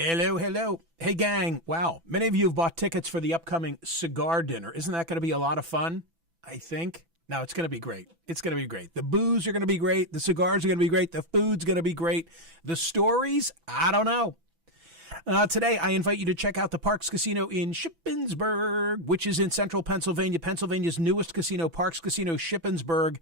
Hello, hello. Hey, gang. Wow. Many of you have bought tickets for the upcoming cigar dinner. Isn't that going to be a lot of fun? I think. No, it's going to be great. It's going to be great. The booze are going to be great. The cigars are going to be great. The food's going to be great. The stories, I don't know. Today, I invite you to check out the Parks Casino in Shippensburg, which is in central Pennsylvania. Pennsylvania's newest casino, Parks Casino Shippensburg,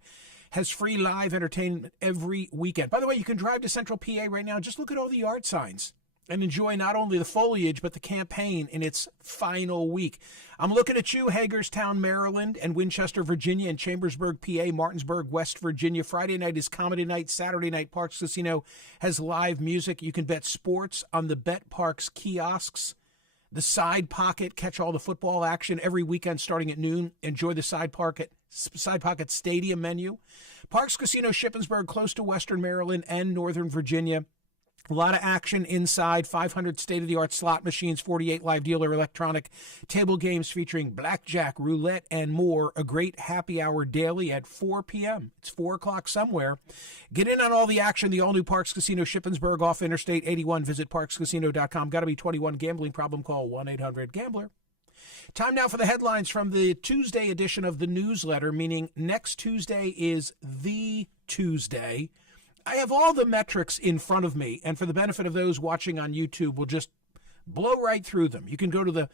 has free live entertainment every weekend. By the way, you can drive to central PA right now. Just look at all the yard signs and enjoy not only the foliage, but the campaign in its final week. I'm looking at you, Hagerstown, Maryland, and Winchester, Virginia, and Chambersburg, PA, Martinsburg, West Virginia. Friday night is comedy night. Saturday night, Parks Casino has live music. You can bet sports on the Bet Parks kiosks. The Side Pocket, catch all the football action every weekend starting at noon. Enjoy the Side Pocket Stadium menu. Parks Casino Shippensburg, close to Western Maryland and Northern Virginia. A lot of action inside, 500 state-of-the-art slot machines, 48 live dealer electronic table games featuring blackjack, roulette, and more. A great happy hour daily at 4 p.m. It's 4 o'clock somewhere. Get in on all the action. The all-new Parks Casino Shippensburg off Interstate 81. Visit parkscasino.com. Got to be 21. Gambling problem? Call 1-800-GAMBLER. Time now for the headlines from the Tuesday edition of the newsletter, meaning next Tuesday is the Tuesday. I have all the metrics in front of me, and for the benefit of those watching on YouTube, we'll just blow right through them. You can go to the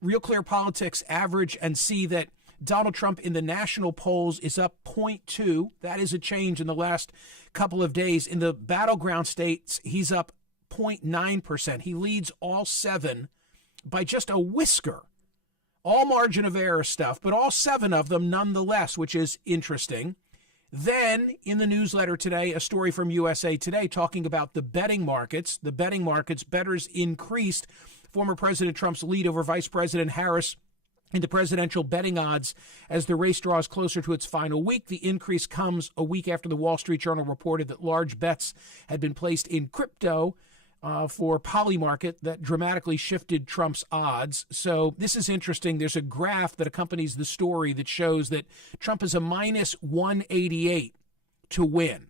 Real Clear Politics average and see that Donald Trump in the national polls is up 0.2. That is a change in the last couple of days. In the battleground states, he's up 0.9%. He leads all 7 by just a whisker. All margin of error stuff, but all 7 of them nonetheless, which is interesting. Then, in the newsletter today, a story from USA Today talking about the betting markets. The betting markets, bettors increased former President Trump's lead over Vice President Harris in the presidential betting odds as the race draws closer to its final week. The increase comes a week after the Wall Street Journal reported that large bets had been placed in crypto for Polymarket that dramatically shifted Trump's odds. So this is interesting. There's a graph that accompanies the story that shows that Trump is a minus 188 to win.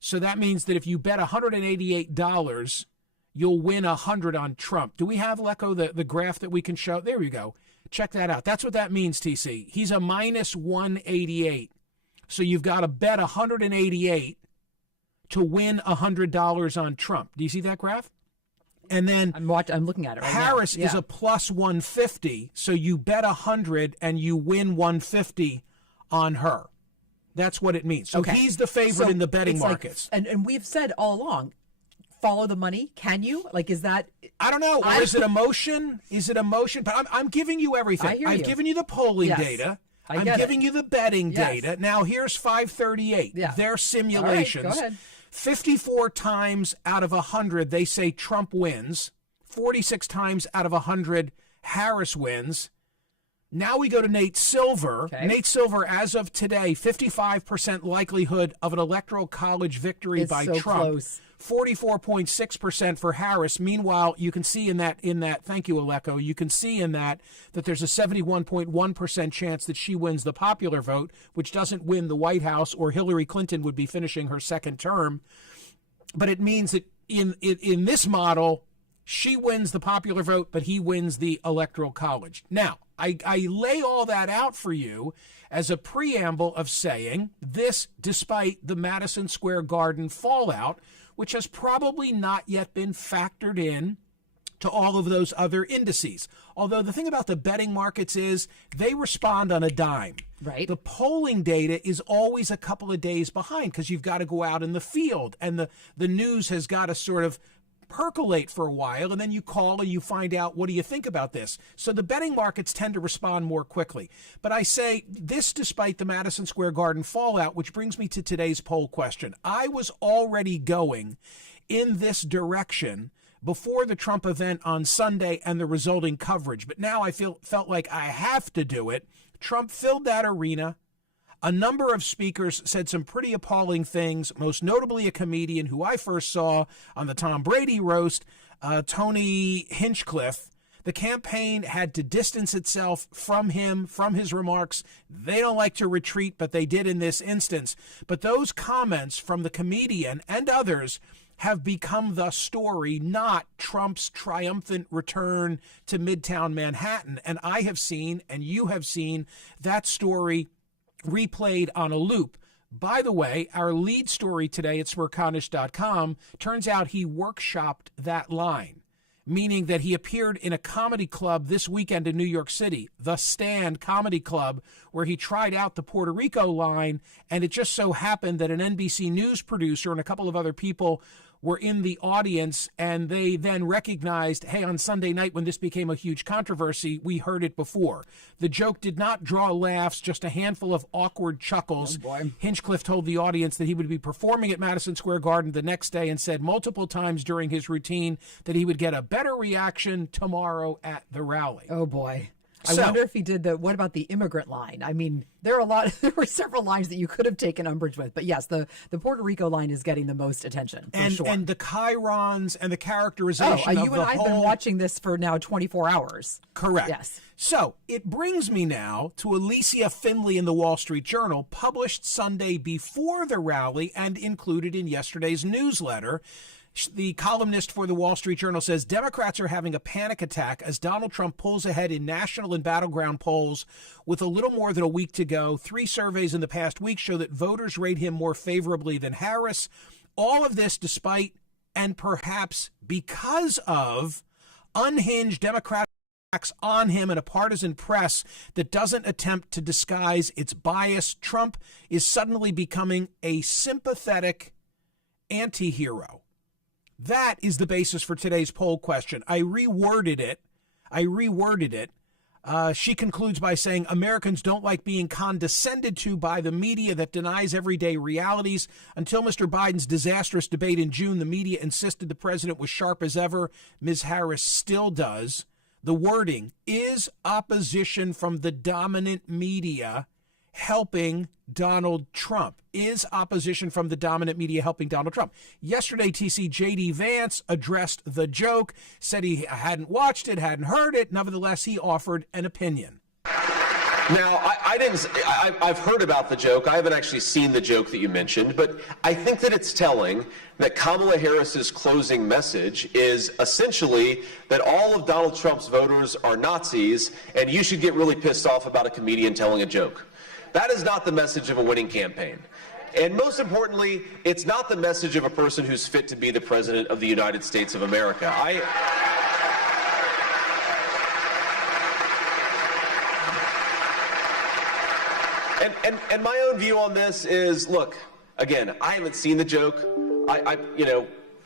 So that means that if you bet $188, you'll win 100 on Trump. Do we have, Lecco, the graph that we can show? There we go. Check that out. That's what that means, TC. He's a minus 188. So you've got to bet 188 to win $100 on Trump. Do you see that graph? And then I'm looking at it right Harris now. Yeah. is a plus 150, so you bet 100 and you win 150 on her. That's what it means. So he's the favorite in the betting markets. And we've said all along, follow the money. Can you? Like, is that? I don't know. Or is it emotion? Is it emotion? But I'm giving you everything. I've given you the polling data. I'm giving you the betting data. Now, here's 538. Their simulations. All right, go ahead. 54 times out of 100, they say Trump wins. 46 times out of 100, Harris wins. Now we go to Nate Silver. Okay. Nate Silver, as of today, 55% likelihood of an electoral college victory by so Trump. Close. 44.6% for Harris. Meanwhile, you can see in that, thank you, Alecko, you can see in that there's a 71.1% chance that she wins the popular vote, which doesn't win the White House, or Hillary Clinton would be finishing her second term. But it means that in this model, she wins the popular vote, but he wins the electoral college. Now, I lay all that out for you as a preamble of saying this, despite the Madison Square Garden fallout, which has probably not yet been factored in to all of those other indices. Although the thing about the betting markets is they respond on a dime. Right. The polling data is always a couple of days behind because you've got to go out in the field and the news has got to sort of percolate for a while, and then you call and you find out, what do you think about this? So the betting markets tend to respond more quickly. But I say this despite the Madison Square Garden fallout, which brings me to today's poll question. I was already going in this direction before the Trump event on Sunday and the resulting coverage, but now I felt like I have to do it. Trump filled that arena. A number of speakers said some pretty appalling things, most notably a comedian who I first saw on the Tom Brady roast, Tony Hinchcliffe. The campaign had to distance itself from him, from his remarks. They don't like to retreat, but they did in this instance. But those comments from the comedian and others have become the story, not Trump's triumphant return to Midtown Manhattan. And I have seen, and you have seen, that story replayed on a loop. By the way, our lead story today at Smerconish.com, turns out he workshopped that line, meaning that he appeared in a comedy club this weekend in New York City, the Stand Comedy Club, where he tried out the Puerto Rico line, and it just so happened that an NBC News producer and a couple of other people were in the audience, and they then recognized, hey, on Sunday night when this became a huge controversy, we heard it before. The joke did not draw laughs, just a handful of awkward chuckles. Oh, boy. Hinchcliffe told the audience that he would be performing at Madison Square Garden the next day and said multiple times during his routine that he would get a better reaction tomorrow at the rally. Oh, boy. I So- wonder if he did what about the immigrant line? I mean, there were several lines that you could have taken umbrage with. But yes, the Puerto Rico line is getting the most attention, for sure. And the chyrons and the characterization of you the and I have been whole- watching this for now 24 hours. Correct. Yes. So it brings me now to Alicia Finley in the Wall Street Journal, published Sunday before the rally and included in yesterday's newsletter. The columnist for the Wall Street Journal says Democrats are having a panic attack as Donald Trump pulls ahead in national and battleground polls with a little more than a week to go. 3 surveys in the past week show that voters rate him more favorably than Harris. All of this despite and perhaps because of unhinged Democratic attacks on him and a partisan press that doesn't attempt to disguise its bias. Trump is suddenly becoming a sympathetic anti-hero. That is the basis for today's poll question. I reworded it. She concludes by saying Americans don't like being condescended to by the media that denies everyday realities. Until Mr. Biden's disastrous debate in June, the media insisted the president was sharp as ever. Ms. Harris still does. The wording is opposition from the dominant media helping Donald Trump. Is opposition from the dominant media helping Donald Trump? Yesterday, TC J.D. Vance addressed the joke, said he hadn't watched it, hadn't heard it. Nevertheless, he offered an opinion. Now, I've heard about the joke. I haven't actually seen the joke that you mentioned, but I think that it's telling that Kamala Harris's closing message is essentially that all of Donald Trump's voters are Nazis, and you should get really pissed off about a comedian telling a joke. That is not the message of a winning campaign. And most importantly, it's not the message of a person who's fit to be the president of the United States of America. And my own view on this is, look, again, I haven't seen the joke.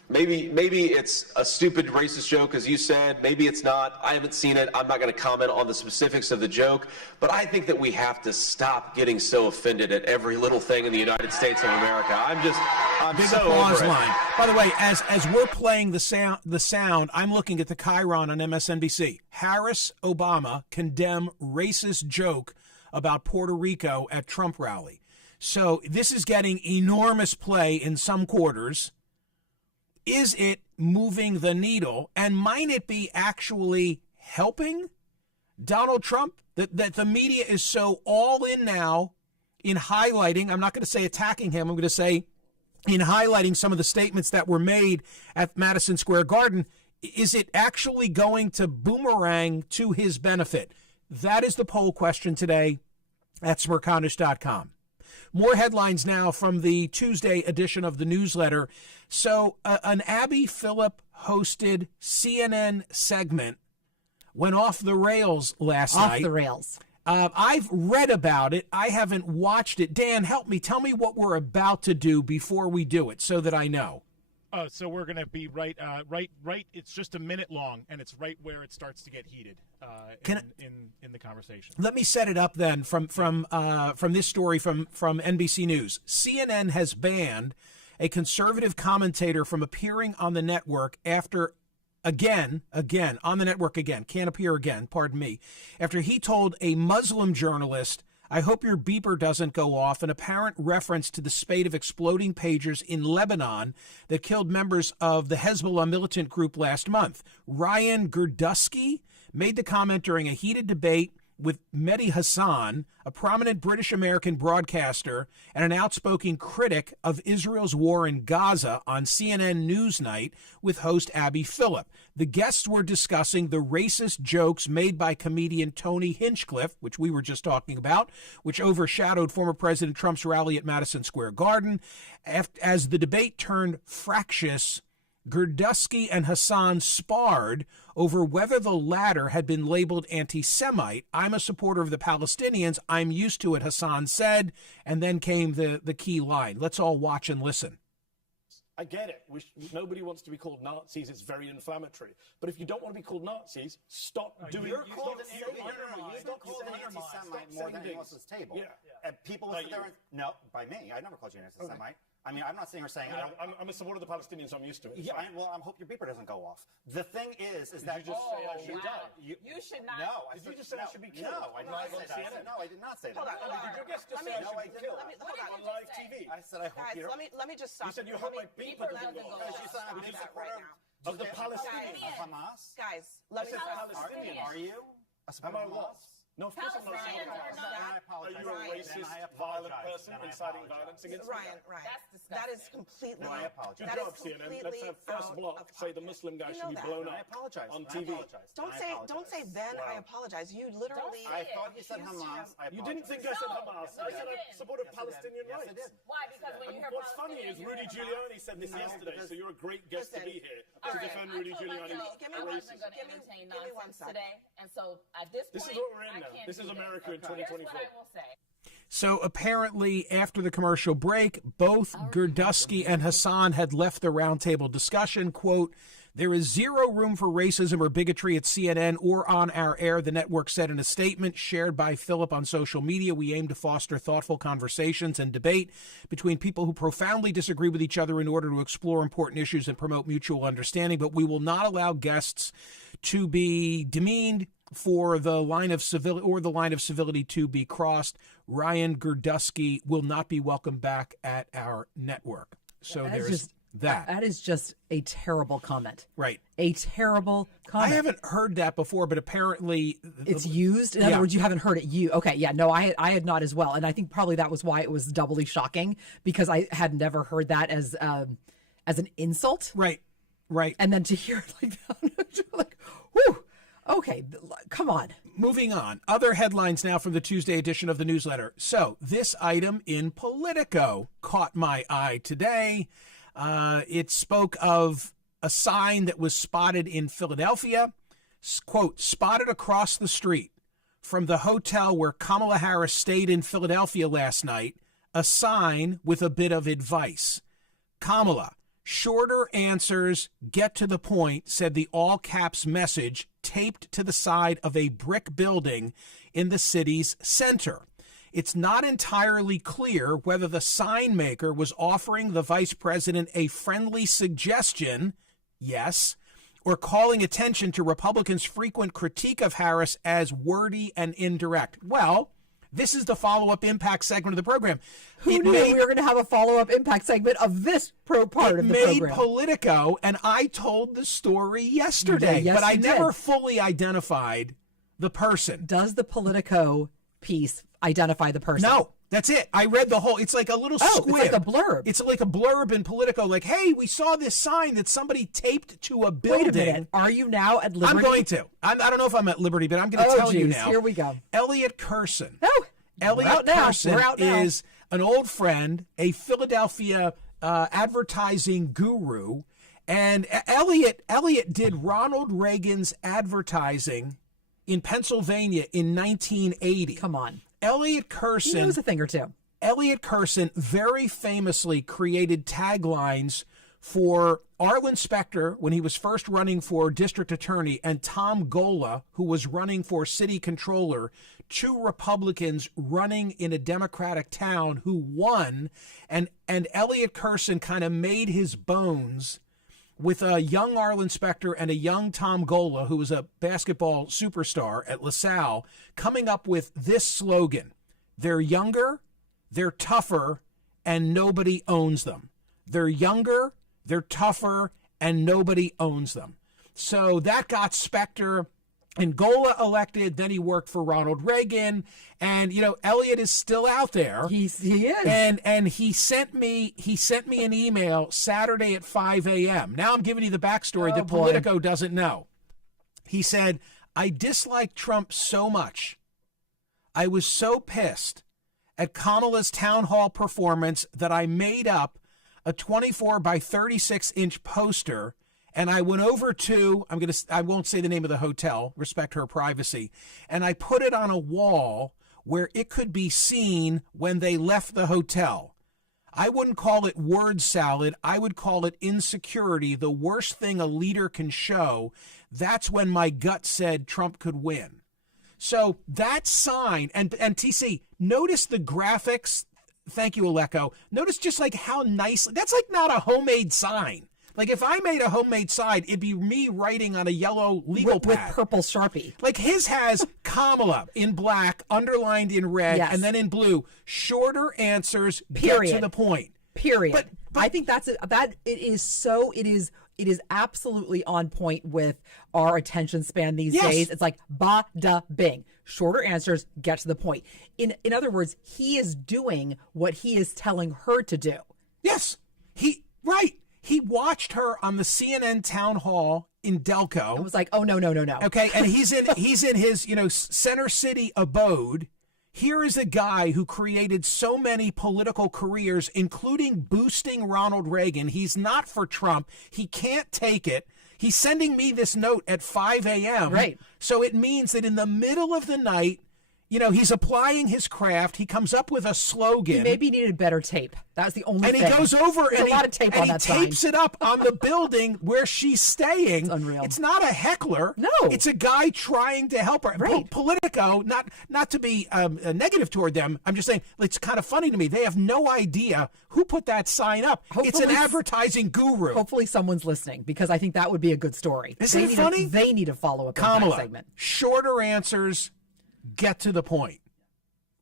Maybe it's a stupid racist joke, as you said. Maybe it's not. I haven't seen it. I'm not going to comment on the specifics of the joke. But I think that we have to stop getting so offended at every little thing in the United States of America. I'm Big so applause over it. line. By the way, as we're playing the sound, I'm looking at the chyron on MSNBC. Harris, Obama condemn racist joke about Puerto Rico at Trump rally. So this is getting enormous play in some quarters. Is it moving the needle? And might it be actually helping Donald Trump? That the media is so all in now in highlighting, I'm not going to say attacking him, I'm going to say in highlighting some of the statements that were made at Madison Square Garden. Is it actually going to boomerang to his benefit? That is the poll question today at Smerconish.com. More headlines now from the Tuesday edition of the newsletter. So an Abby Phillip hosted CNN segment went off the rails last night. Off the rails. I've read about it. I haven't watched it. Dan, help me. Tell me what we're about to do before we do it so that I know. So we're going to be right. It's just a minute long, and it's right where it starts to get heated in the conversation. Let me set it up then from this story from NBC News. CNN has banned a conservative commentator from appearing on the network after can't appear again, pardon me, after he told a Muslim journalist, I hope your beeper doesn't go off, an apparent reference to the spate of exploding pagers in Lebanon that killed members of the Hezbollah militant group last month. Ryan Gerdusky made the comment during a heated debate with Mehdi Hassan, a prominent British-American broadcaster and an outspoken critic of Israel's war in Gaza on CNN Newsnight with host Abby Phillip. The guests were discussing the racist jokes made by comedian Tony Hinchcliffe, which we were just talking about, which overshadowed former President Trump's rally at Madison Square Garden. As the debate turned fractious, Gurdusky and Hassan sparred over whether the latter had been labeled anti-Semite. I'm a supporter of the Palestinians. I'm used to it, Hassan said. And then came the key line. Let's all watch and listen. I get it. Nobody wants to be called Nazis. It's very inflammatory. But if you don't want to be called Nazis, stop doing it. You're called an anti-Semite more than anyone else's table. Yeah. And people will sit there and, no, by me. I never called you an anti-Semite. I mean, I'm not sitting here saying... I'm a supporter of the Palestinians, so I'm used to it. Yeah, well, I hope your beeper doesn't go off. The thing is that... Did you just say I should die? You should not... No. Did you just say I should be killed? No, I did not say that. No, I did not say that. Hold on. Did your guest just say I should be killed on live TV? I said I hope you're... Let me just stop. You said you hope my beeper doesn't go off. Because you said I'm a supporter of the Palestinians. Of Hamas? Guys, let me... Palestinian. Are you a supporter of Hamas? No, of course I'm not saying that. Are you a racist, violent person inciting violence against me? Ryan, that's disgusting. that is completely... No, I apologize. Good job, CNN. Let's have first block say the Muslim guy should be blown up on TV. Don't say then I apologize. You literally... I thought you said Hamas. You didn't think I said Hamas. I said I supported Palestinian rights. Why? Because when you hear What's funny is Rudy Giuliani said this yesterday, so you're a great guest to be here to defend Rudy Giuliani. I wasn't going to entertain nonsense today, and so at this point, this is what we're in now. This is America in 2024. Here's what I will say. So apparently, after the commercial break, both Gurdusky and Hassan had left the roundtable discussion. Quote, "There is zero room for racism or bigotry at CNN or on our air," the network said in a statement shared by Phillip on social media. "We aim to foster thoughtful conversations and debate between people who profoundly disagree with each other in order to explore important issues and promote mutual understanding, but we will not allow guests to be demeaned for the line of civility to be crossed. Ryan Gurdusky will not be welcomed back at our network." So there's that. That is just a terrible comment. Right. A terrible comment. I haven't heard that before, but apparently it's used. In other words, you haven't heard it. Okay. Yeah. No, I had not as well. And I think probably that was why it was doubly shocking, because I had never heard that as an insult. Right. Right. And then to hear it like that, like, whew. Okay, come on. Moving on. Other headlines now from the Tuesday edition of the newsletter. So this item in Politico caught my eye today. It spoke of a sign that was spotted in Philadelphia, quote, "spotted across the street from the hotel where Kamala Harris stayed in Philadelphia last night, a sign with a bit of advice. Kamala, shorter answers, get to the point," said the all-caps message taped to the side of a brick building in the city's center. It's not entirely clear whether the sign maker was offering the vice president a friendly suggestion, yes, or calling attention to Republicans' frequent critique of Harris as wordy and indirect. Well, this is the follow-up impact segment of the program. Who knew we were going to have a follow-up impact segment of this part of the program? It made Politico, and I told the story yesterday, yes, but I never fully identified the person. Does the Politico piece identify the person? No, that's it. I read the whole, it's like a little squib. It's like a blurb. It's like a blurb in Politico, like, hey, we saw this sign that somebody taped to a building. Wait a minute. Are you now at liberty? I'm going to. I don't know if I'm at liberty, but I'm going to tell you now. Here we go. Elliot Curson. Oh, Elliot Curson is an old friend, a Philadelphia advertising guru, and Elliot did Ronald Reagan's advertising in Pennsylvania in 1980. Come on. Elliot Curson. He knows a thing or two. Elliot Curson very famously created taglines for Arlen Specter when he was first running for district attorney, and Tom Gola, who was running for city controller, two Republicans running in a Democratic town who won. And Elliot Curson kind of made his bones with a young Arlen Specter and a young Tom Gola, who was a basketball superstar at LaSalle, coming up with this slogan: "They're younger, they're tougher, and nobody owns them. They're younger, they're tougher, and nobody owns them." So that got Specter Angola elected, then he worked for Ronald Reagan, and Elliot is still out there. He is. And he sent me an email Saturday at 5 a.m. Now I'm giving you the backstory that Politico doesn't know. He said, "I dislike Trump so much. I was so pissed at Kamala's town hall performance that I made up a 24 by 36 inch poster. And I went over to, I won't say the name of the hotel, respect her privacy, and I put it on a wall where it could be seen when they left the hotel. I wouldn't call it word salad. I would call it insecurity, the worst thing a leader can show. That's when my gut said Trump could win." So that sign, and TC, notice the graphics. Thank you, Aleko. Notice just like how nicely, that's like not a homemade sign. Like if I made a homemade sign, it'd be me writing on a yellow legal pad. With purple Sharpie. Like his has Kamala in black, underlined in red, Yes. and then in blue. Shorter answers, Period. get to the point. Period. But I think it is absolutely on point with our attention span these days. It's like ba-da bing. Shorter answers, get to the point. In other words, he is doing what he is telling her to do. Yes. He watched her on the CNN town hall in Delco. I was like, oh, no. Okay, and he's in his, Center City abode. Here is a guy who created so many political careers, including boosting Ronald Reagan. He's not for Trump. He can't take it. He's sending me this note at 5 a.m. Right. So it means that in the middle of the night, he's applying his craft. He comes up with a slogan. He maybe needed better tape. That was the only thing. And he goes over There's a lot of tape on that sign. He tapes it up on the building where she's staying. It's unreal. It's not a heckler. No. It's a guy trying to help her. Right. Politico, not to be negative toward them. I'm just saying it's kind of funny to me. They have no idea who put that sign up. It's an advertising guru. Hopefully someone's listening, because I think that would be a good story. Isn't it funny? They need to follow up on that segment. Shorter answers, get to the point.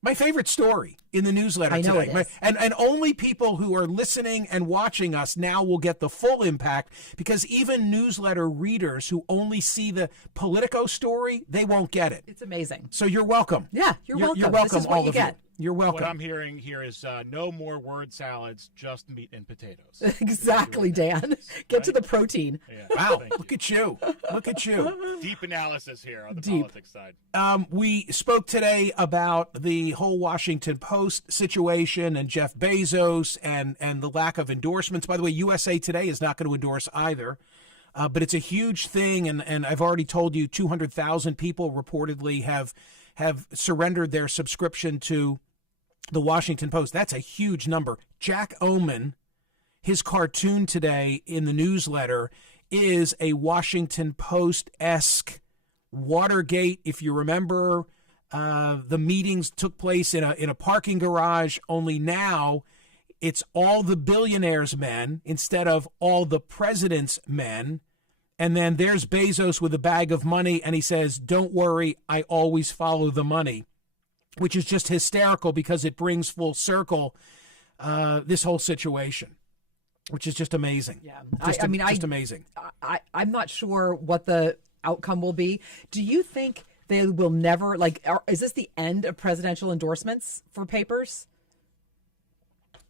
My favorite story in the newsletter I know today. it is. And only people who are listening and watching us now will get the full impact, because even newsletter readers who only see the Politico story, they won't get it. It's amazing. So you're welcome. Yeah, you're welcome. You're welcome, This is what all you of get. you. You're welcome. What I'm hearing here is no more word salads, just meat and potatoes. Exactly, Dan. Get to the protein. Yeah, Wow, look at you. Look at you. Deep analysis here on the politics side. We spoke today about the whole Washington Post situation and Jeff Bezos and the lack of endorsements. By the way, USA Today is not going to endorse either. But it's a huge thing, and I've already told you 200,000 people reportedly have surrendered their subscription to the Washington Post. That's a huge number. Jack Oman, his cartoon today in the newsletter is a Washington Post-esque Watergate. If you remember, the meetings took place in a parking garage, only now it's all the billionaires' men instead of all the president's men. And then there's Bezos with a bag of money, and he says, "Don't worry, I always follow the money," which is just hysterical because it brings full circle this whole situation, which is just amazing. Yeah, just amazing. I'm not sure what the outcome will be. Do you think they will never, is this the end of presidential endorsements for papers?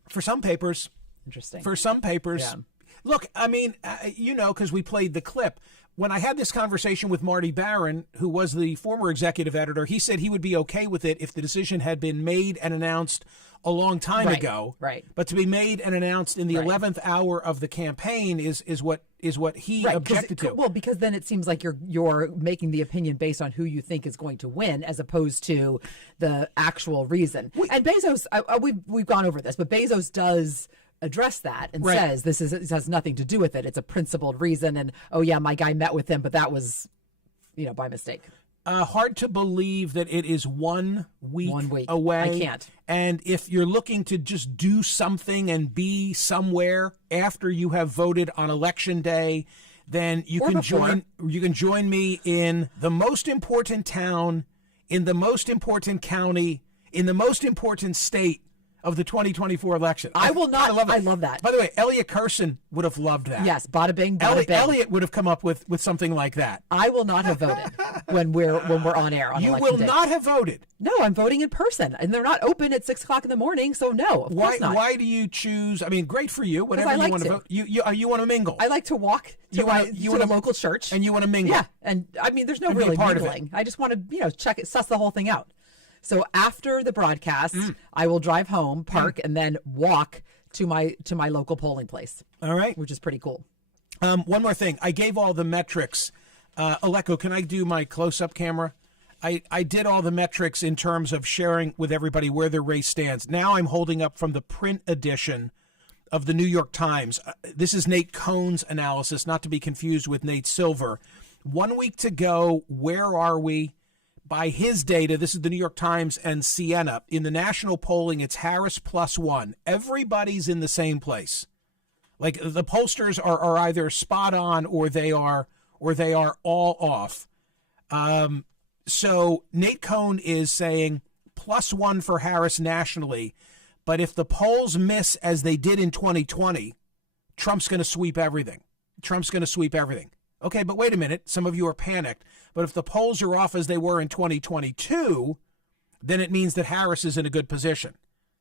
For some papers. Interesting. For some papers. Yeah. Look, I mean, because we played the clip. When I had this conversation with Marty Barron, who was the former executive editor, he said he would be okay with it if the decision had been made and announced a long time ago. Right. But to be made and announced in the 11th hour of the campaign is what he objected to. Well, because then it seems like you're making the opinion based on who you think is going to win, as opposed to the actual reason. And Bezos, we've gone over this, but Bezos does address that and says this has nothing to do with it. It's a principled reason. And my guy met with him, but that was, by mistake. Hard to believe that it is 1 week away. I can't. And if you're looking to just do something and be somewhere after you have voted on election day, then you can join me in the most important town, in the most important county, in the most important state of the 2024 election. I will not. love it. I love that. By the way, Elliot Carson would have loved that. Yes, bada bing, bada bing. Elliot would have come up with something like that. I will not have voted when we're on air on You election will day. not have voted. No, I'm voting in person, and they're not open at 6:00 in the morning. So no, of course not. Why do you choose? I mean, great for you. Whatever I you like want to to. vote. You want to mingle. I like to walk to the local church, and you want to mingle. Yeah, and I mean, there's no And be a really part of it. mingling. I just want to check it, suss the whole thing out. So after the broadcast, I will drive home, park, and then walk to my local polling place. All right, which is pretty cool. One more thing. I gave all the metrics. Aleko, can I do my close-up camera? I did all the metrics in terms of sharing with everybody where the race stands. Now I'm holding up from the print edition of the New York Times. This is Nate Cohn's analysis, not to be confused with Nate Silver. 1 week to go. Where are we? By his data, this is the New York Times and Siena. In the national polling, it's Harris +1. Everybody's in the same place. Like the pollsters are either spot on or they are all off. So Nate Cohn is saying +1 for Harris nationally, but if the polls miss as they did in 2020, Trump's going to sweep everything. Okay, but wait a minute. Some of you are panicked. But if the polls are off as they were in 2022, then it means that Harris is in a good position.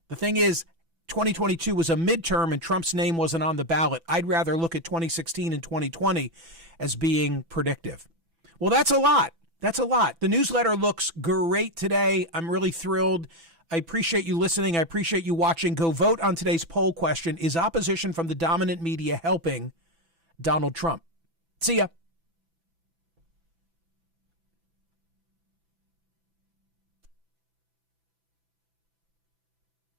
The thing is, 2022 was a midterm and Trump's name wasn't on the ballot. I'd rather look at 2016 and 2020 as being predictive. Well, that's a lot. The newsletter looks great today. I'm really thrilled. I appreciate you listening. I appreciate you watching. Go vote on today's poll question. Is opposition from the dominant media helping Donald Trump? See ya.